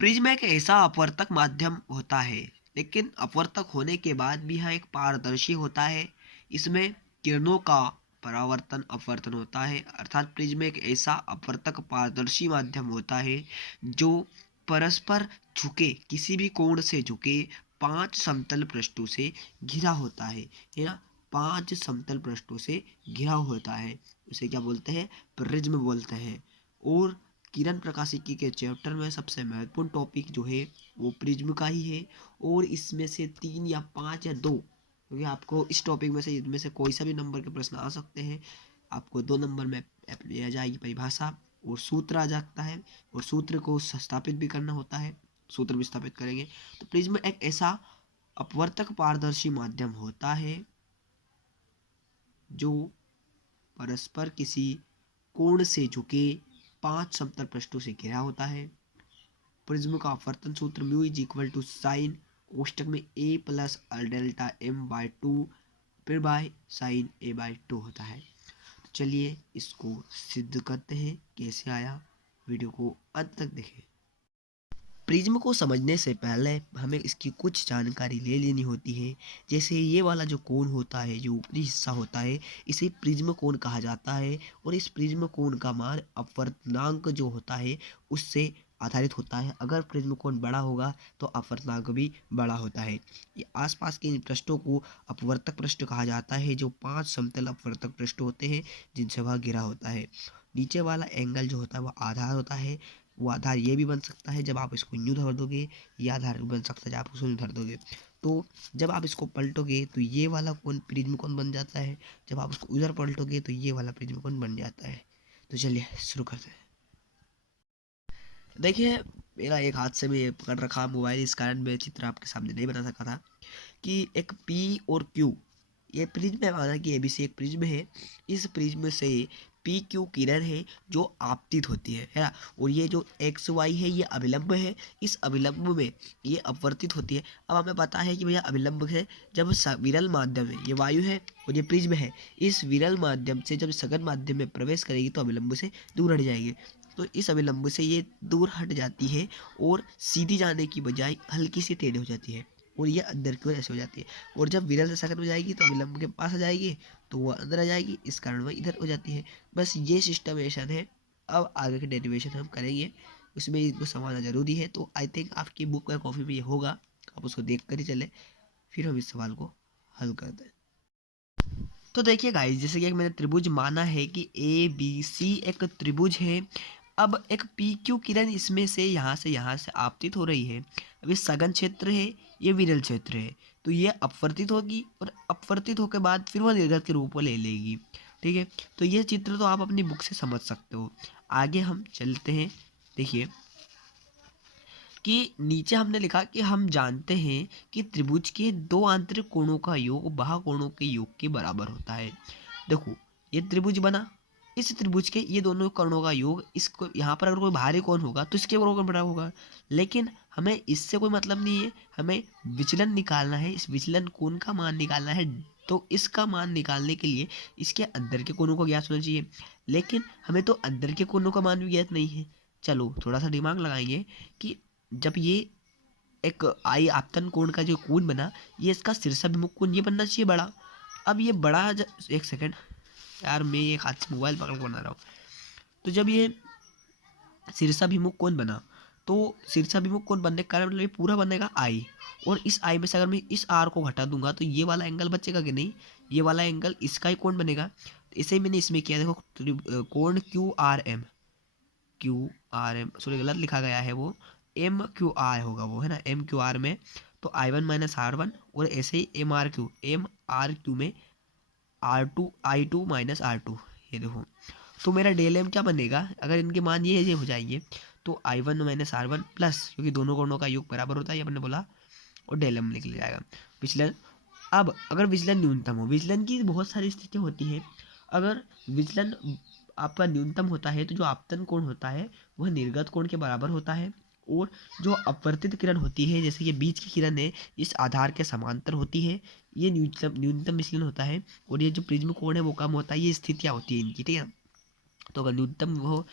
Prism एक ऐसा अपवर्तक माध्यम होता है, लेकिन अपवर्तक होने के बाद भी यह एक पारदर्शी होता है। इसमें किरणों का परावर्तन अपवर्तन होता है, अर्थात प्रिज्म एक ऐसा अपवर्तक पारदर्शी माध्यम होता है जो परस्पर झुके किसी भी कोण से झुके पांच समतल पृष्ठों से घिरा होता है ना। पांच समतल पृष्ठों से घिरा होता है, उसे क्या बोलते हैं? प्रिज्म बोलते हैं। और किरण प्रकाशिकी के चैप्टर में सबसे महत्वपूर्ण टॉपिक जो है वो प्रिज्म का ही है। और इसमें से 3 या 5 या 2, क्योंकि आपको इस टॉपिक में से इनमें से कोई सा भी नंबर के प्रश्न आ सकते हैं। आपको 2 नंबर में आ जाएगी परिभाषा और सूत्र आ जाता है, और सूत्र को स्थापित भी करना होता है, सूत्र भी स्थापित करेंगे। तो प्रिज्म एक ऐसा अपवर्तक पारदर्शी माध्यम होता है जो परस्पर किसी कोण से झुके पांच समतल पृष्ठों से घिरा होता है। प्रिज्म का अपवर्तन सूत्र mu is equal to sine कोष्टक में A plus delta m by two फिर by sine A by two होता है। तो चलिए इसको सिद्ध करते हैं, कैसे आया, वीडियो को अंत तक देखें। प्रिज्म को समझने से पहले हमें इसकी कुछ जानकारी ले लेनी होती है। जैसे ये वाला जो कोण होता है, जो ऊपरी हिस्सा होता है, इसे प्रिज्म कोण कहा जाता है। और इस प्रिज्म कोण का मान अपवर्तनांक जो होता है उससे आधारित होता है। अगर प्रिज्म कोण बड़ा होगा तो अपवर्तनांक भी बड़ा होता है। ये आसपास के इन पृष्ठों को अपवर्तक पृष्ठ कहा जाता है, जो 5 समतल अपवर्तक पृष्ठ होते हैं जिनसे वह घिरा होता है। नीचे वाला एंगल जो होता है वह आधार होता है। वो आधार ये भी बन सकता है जब आप इसको यूँ धर दोगे, ये आधार भी बन सकता है जब आप इसको यूँ धर दोगे। तो जब आप इसको पलटोगे तो ये वाला कोण प्रिज्म कोण बन जाता है, जब आप उसको उधर पलटोगे तो ये वाला प्रिज्म कोण बन जाता है। तो चलिए शुरू करते हैं। देखिए, मेरा एक हाथ से मैं पकड़ रखा मोबाइल, इस कारण मैं चित्र आपके सामने नहीं बना सका था। कि एक पी और क्यू, ये प्रिज्म है, माना कि एबीसी एक प्रिज्म है। इस प्रिज्म से पी क्यू किरण है जो आपतित होती है ना। और ये जो एक्स वाई है ये अभिलंब है, इस अभिलंब में ये अपवर्तित होती है। अब हमें पता है कि भैया अभिलंब है जब विरल माध्यम है, ये वायु है और ये प्रिज्म है, इस विरल माध्यम से जब सघन माध्यम में प्रवेश करेगी तो अभिलंब से दूर हट जाएगी। तो इस अभिलंब से ये दूर हट जाती है और सीधी जाने की बजाय हल्की सी टेढ़ी हो जाती है, और ये अंदर की ओर ऐसे हो जाती है। और जब विरल से सघन हो जाएगी तो अभिलंब के पास आ जाएगी, तो वह अंदर आ जाएगी, इस कारण वह इधर हो जाती है। बस ये सिस्टमेशन है। अब आगे के डेरिवेशन हम करेंगे, उसमें इनको समझना जरूरी है। तो आई थिंक आपकी बुक या कॉपी में ये होगा, आप उसको देख कर ही चले, फिर हम इस सवाल को हल करते हैं। तो देखिए गाइस, जैसे कि एक मैंने त्रिभुज माना है कि ए बी सी एक त्रिभुज है। अब एक पी क्यू किरण इसमें से यहाँ से आपतित हो रही है। अब ये सघन क्षेत्र है, ये विरल क्षेत्र है, तो ये अपवर्तित होगी और अपवर्तित होकर बाद फिर वह निर्गत के रूप में ले लेगी। ठीक है, तो ये चित्र तो आप अपनी बुक से समझ सकते हो। आगे हम चलते हैं। देखिए कि नीचे हमने लिखा कि हम जानते हैं कि त्रिभुज के दो आंतरिक कोणों का योग बाह्य कोणों के योग के बराबर होता है। देखो, ये त्रिभुज बना, इस त्रिभुज के ये दोनों कोणों का योग, इसको यहाँ पर अगर कोई बाहरी कोण होगा तो इसके बराबर बड़ा होगा। लेकिन हमें इससे कोई मतलब नहीं है, हमें विचलन निकालना है, इस विचलन कोण का मान निकालना है। तो इसका मान निकालने के लिए इसके अंदर के कोणों को ज्ञात होना चाहिए, लेकिन हमें तो अंदर के कोणों का मान भी ज्ञात नहीं है। चलो थोड़ा सा दिमाग लगाएंगे कि जब ये एक आई आपतन कोण का जो कोण बना, ये इसका शीर्षाभिमुख कोण ये बनना चाहिए बड़ा। अब ये बड़ा एक सेकंड यार, मैं एक हाथ से मोबाइल पकड़ के बना रहा हूँ। तो जब ये शीर्षाभिमुख कोण बना, तो शीर्षाभिमुख कोण बनने के कारण मतलब ये पूरा बनेगा आई, और इस आई में से अगर मैं इस आर को घटा दूंगा तो ये वाला एंगल बचेगा कि नहीं, ये वाला एंगल इसका ही कोण बनेगा। तो इसे मैंने इसमें किया, देखो कोण क्यू आर एम सॉरी गलत लिखा गया है, वो एम क्यू आर होगा वो, है ना, एम क्यू आर में तो I one minus R one, और ऐसे ही एम आर क्यू में I two minus R two. ये देखो, तो मेरा डेल एम क्या बनेगा, अगर इनके मान ये हो जाएंगे तो I one minus R one plus, क्योंकि दोनों कोणों का योग बराबर होता है ये अपने बोला, और डेल एम निकल जाएगा विचलन। अब अगर विचलन न्यूनतम हो, विचलन की बहुत सारी स्थितियाँ होती हैं। अगर विचलन आपका न्यूनतम होता है तो जो आपतन कोण होता है वह निर्गत कोण के बराबर होता है, और जो अपवर्तित किरण होती है, जैसे ये बीच की किरण है, इस आधार के समांतर होती है, ये न्यूनतम विचलन होता है। और ये जो प्रिज्म कोण है वो कम होता है, ये स्थितियाँ होती है इनकी, ठीक है। तो अगर न्यूनतम हो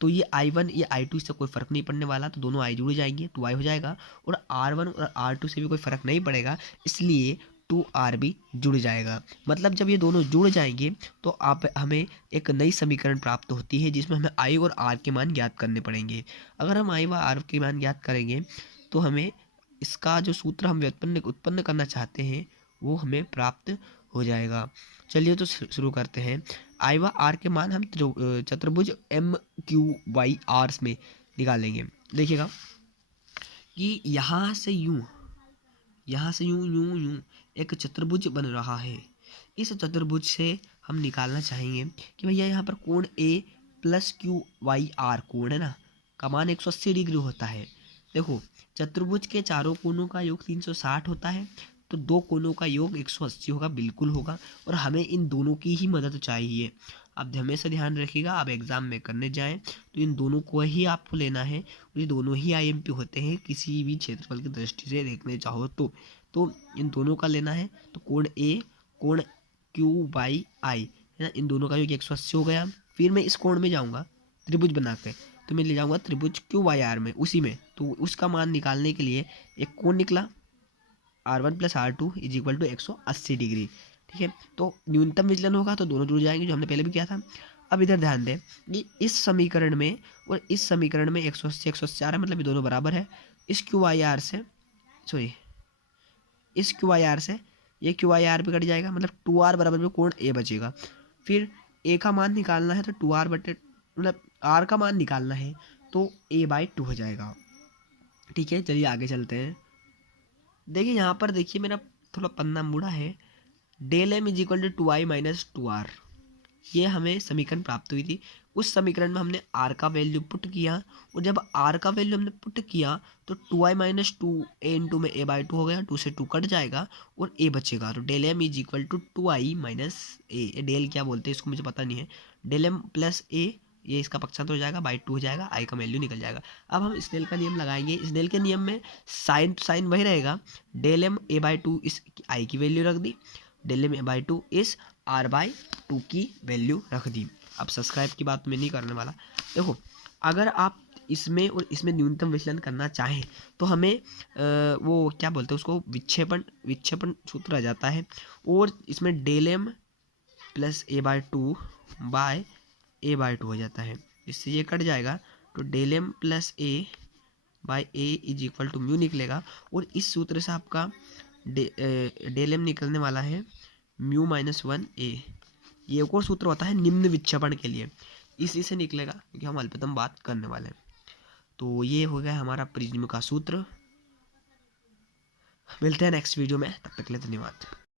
तो ये I1 ये I2 से कोई फ़र्क नहीं पड़ने वाला, तो दोनों I जुड़ जाएंगे, 2I हो जाएगा। और R1 और R2 से भी कोई फ़र्क नहीं पड़ेगा, इसलिए 2R भी जुड़ जाएगा। मतलब जब ये दोनों जुड़ जाएंगे तो आप हमें एक नई समीकरण प्राप्त होती है जिसमें हमें I और R के मान ज्ञात करने पड़ेंगे। अगर हम I व R के मान ज्ञात करेंगे तो हमें इसका जो सूत्र हम उत्पन्न करना चाहते हैं वो हमें प्राप्त हो जाएगा। चलिए तो शुरू करते हैं। I व R के मान हम चतुर्भुज MQYR में निकालेंगे। देखिएगा कि यहाँ से यूं यूं एक चतुर्भुज बन रहा है। इस चतुर्भुज से हम निकालना चाहेंगे कि भैया यहाँ पर कोण A+QYR कोण है ना, का मान 180 डिग्री होता है। देखो चतुर्भुज के चारों कोणों का योग 360 होता है, तो दो कोणों का योग 180 होगा, बिल्कुल होगा। और हमें इन दोनों की ही मदद चाहिए। आप हमेशा ध्यान रखिएगा, आप एग्जाम में करने जाएं तो इन दोनों को ही आपको लेना है। ये दोनों ही IMP होते हैं किसी भी क्षेत्रफल की दृष्टि से देखने चाहो तो इन दोनों का लेना है। तो कोण A कोण QYI है ना, इन दोनों का योग 180 हो गया। फिर मैं इस कोण में जाऊँगा त्रिभुज बना के, तो मैं ले जाऊँगा त्रिभुज QYR में, उसी में। तो उसका मान निकालने के लिए एक कोण निकला R1+R2 = 180 डिग्री। ठीक है, तो न्यूनतम विचलन होगा तो दोनों जुड़ जाएंगे, जो हमने पहले भी किया था। अब इधर ध्यान दें कि इस समीकरण में और इस समीकरण में 180 180 आ रहा है, मतलब ये दोनों बराबर है। इस QYR से इस QYR से ये QYR पे कट जाएगा, मतलब 2R बराबर में कोण A बचेगा। फिर A का मान निकालना है तो 2R बटे मतलब R का मान निकालना है तो A/2 हो जाएगा। ठीक है, चलिए आगे चलते हैं। देखिए यहाँ पर देखिए मेरा थोड़ा पन्ना मुड़ा है। ΔM = 2I - 2R, ये हमें समीकरण प्राप्त हुई थी। उस समीकरण में हमने R का वैल्यू पुट किया, और जब R का वैल्यू हमने पुट किया तो 2I - 2A इंटू में A/2 हो गया, 2 से 2 कट जाएगा और A बचेगा। तो ΔM = 2I - A, डेल क्या बोलते हैं इसको मुझे पता नहीं है। ΔM + A, ये इसका पक्षांतर हो जाएगा, /2 हो जाएगा, I का वैल्यू निकल जाएगा। अब हम स्नेल का नियम लगाएंगे। स्नेल के नियम में साइन वही रहेगा। ΔM A/2 इस I की वैल्यू रख दी, ΔM A/2 इस R/2 की वैल्यू रख दी। अब सब्सक्राइब की बात मैं नहीं करने वाला। देखो अगर आप इसमें और इसमें न्यूनतम विचलन करना चाहें तो हमें वो क्या बोलते हैं उसको, विक्षेपण सूत्र आ जाता है। और इसमें ΔM + A/2 A/2 हो जाता है, इससे ये कट जाएगा। तो ΔM + A/A = म्यू निकलेगा। और इस सूत्र से आपका ΔM निकलने वाला है म्यू -1A। ये एक और सूत्र होता है निम्न विक्षेपण के लिए, इसी से निकलेगा क्योंकि हम अल्पतम बात करने वाले हैं। तो ये हो गया हमारा प्रिज्म का सूत्र। मिलते हैं नेक्स्ट वीडियो में, तब तक के लिए धन्यवाद।